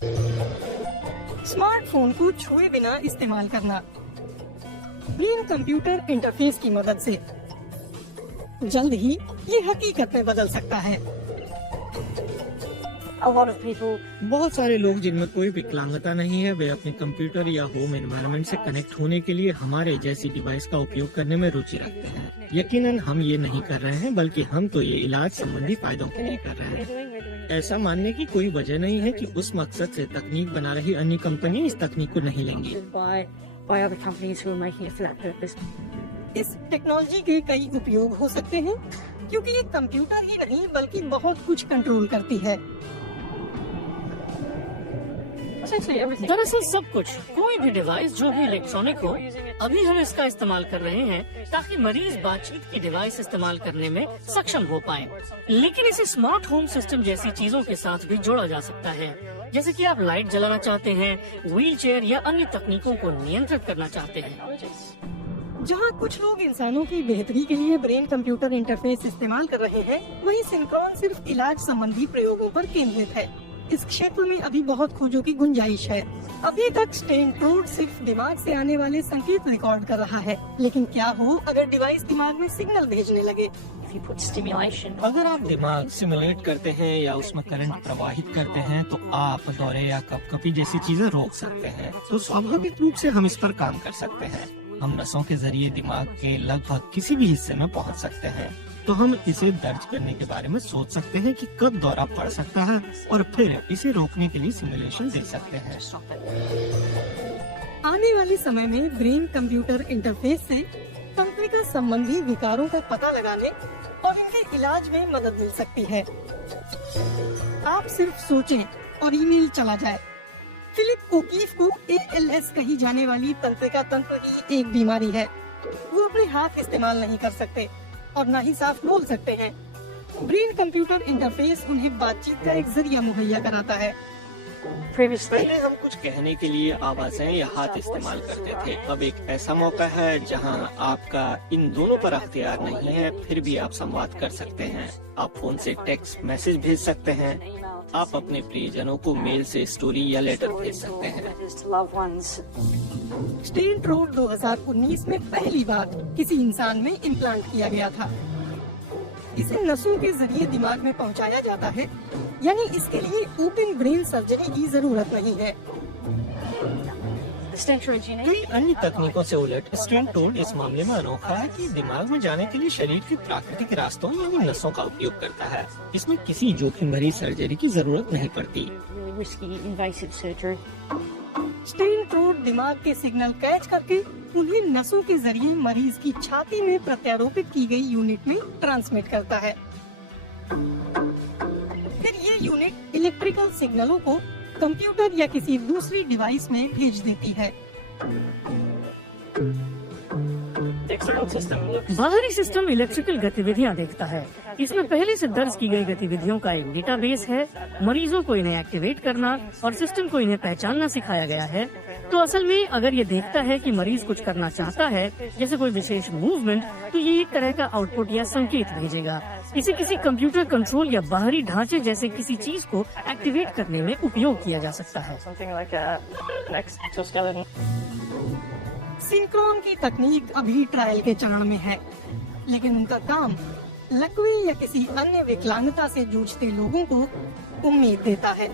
Smartphone को छुए बिना इस्तेमाल करना ब्रेन कंप्यूटर इंटरफेस की मदद से जल्द ही ये हकीकत में बदल सकता है। बहुत सारे लोग जिनमें कोई विकलांगता नहीं है, वे अपने कंप्यूटर या होम एनवायरनमेंट से कनेक्ट होने के लिए हमारे जैसी डिवाइस का उपयोग करने में रुचि रखते हैं। यकीनन हम ये नहीं कर रहे हैं, बल्कि हम तो ये इलाज संबंधी फायदों के लिए कर रहे हैं। ऐसा मानने की कोई वजह नहीं है कि उस मकसद से तकनीक बना रही अन्य कंपनी इस तकनीक को नहीं लेंगी। इस टेक्नोलॉजी के कई उपयोग हो सकते हैं, क्योंकि ये कंप्यूटर ही नहीं बल्कि बहुत कुछ कंट्रोल करती है। दरअसल सब कुछ, कोई भी डिवाइस जो भी इलेक्ट्रॉनिक हो, अभी हम इसका इस्तेमाल कर रहे हैं ताकि मरीज बातचीत की डिवाइस इस्तेमाल करने में सक्षम हो पाए। लेकिन इसे स्मार्ट होम सिस्टम जैसी चीजों के साथ भी जोड़ा जा सकता है, जैसे कि आप लाइट जलाना चाहते हैं, व्हील चेयर या अन्य तकनीकों को नियंत्रित करना चाहते हैं। जहाँ कुछ लोग इंसानों की बेहतरी के लिए ब्रेन कंप्यूटर इंटरफेस इस्तेमाल कर रहे हैं, वहीं सिंक्रोन सिर्फ इलाज संबंधी प्रयोगों पर केंद्रित है। इस क्षेत्र में अभी बहुत खोजों की गुंजाइश है। अभी तक स्टेनट्रोड सिर्फ दिमाग से आने वाले संकेत रिकॉर्ड कर रहा है, लेकिन क्या हो अगर डिवाइस दिमाग में सिग्नल भेजने लगे? अगर आप दिमाग सिमुलेट करते हैं या उसमें करंट प्रवाहित करते हैं, तो आप दौरे या कपकपी जैसी चीजें रोक सकते हैं। तो स्वाभाविक रूप से हम इस पर काम कर सकते हैं। हम नसों के जरिए दिमाग के लगभग किसी भी हिस्से में पहुंच सकते हैं। तो हम इसे दर्ज करने के बारे में सोच सकते हैं कि कब दौरा पड़ सकता है, और फिर इसे रोकने के लिए सिमुलेशन दे सकते हैं। आने वाले समय में ब्रेन कंप्यूटर इंटरफेस से तंत्रिका संबंधी विकारों का पता लगाने और इनके इलाज में मदद मिल सकती है। आप सिर्फ सोचें और ईमेल चला जाए। फिलिप ओकीफ को ALS कही जाने वाली तंत्रिका तंत्र की एक बीमारी है। वो अपने हाथ इस्तेमाल नहीं कर सकते और न ही साफ बोल सकते हैं। ब्रेन कंप्यूटर इंटरफेस उन्हें बातचीत का एक जरिया मुहैया कराता है। पहले हम कुछ कहने के लिए आवाजें या हाथ इस्तेमाल करते थे। अब एक ऐसा मौका है जहां आपका इन दोनों पर अख्तियार नहीं है, फिर भी आप संवाद कर सकते हैं। आप फोन से टेक्स्ट मैसेज भेज सकते हैं। आप अपने प्रियजनों को मेल से स्टोरी या लेटर भेज सकते हैं। स्टेनट्रोड 2019 में पहली बार किसी इंसान में इम्प्लांट किया गया था। इसे नसों के जरिए दिमाग में पहुंचाया जाता है, यानी इसके लिए ओपन ब्रेन सर्जरी की जरूरत नहीं है। कई अन्य तकनीकों से उलट स्टेनट्रोड इस मामले में अनोखा है कि दिमाग में जाने के लिए शरीर के प्राकृतिक रास्तों यानी नसों का उपयोग करता है। इसमें किसी जोखिम भरी सर्जरी की जरूरत नहीं पड़ती। स्टेनट्रोड दिमाग के सिग्नल कैच करके उन्हें नसों के जरिए मरीज की छाती में प्रत्यारोपित की गई यूनिट में ट्रांसमिट करता है। फिर ये यूनिट इलेक्ट्रिकल सिग्नलों को कंप्यूटर या किसी दूसरी डिवाइस में भेज देती है। बाहरी सिस्टम इलेक्ट्रिकल गतिविधियां देखता है। इसमें पहले से दर्ज की गई गतिविधियों का एक डेटाबेस है। मरीजों को इन्हें एक्टिवेट करना और सिस्टम को इन्हें पहचानना सिखाया गया है। तो असल में अगर ये देखता है कि मरीज कुछ करना चाहता है, जैसे कोई विशेष मूवमेंट, तो ये एक तरह का आउटपुट या संकेत भेजेगा। इसे किसी कंप्यूटर कंट्रोल या बाहरी ढांचे जैसे किसी चीज को एक्टिवेट करने में उपयोग किया जा सकता है। सिंक्रोन की तकनीक अभी ट्रायल के चरण में है, लेकिन उनका काम लकवे या किसी अन्य विकलांगता से जूझते लोगों को उम्मीद देता है।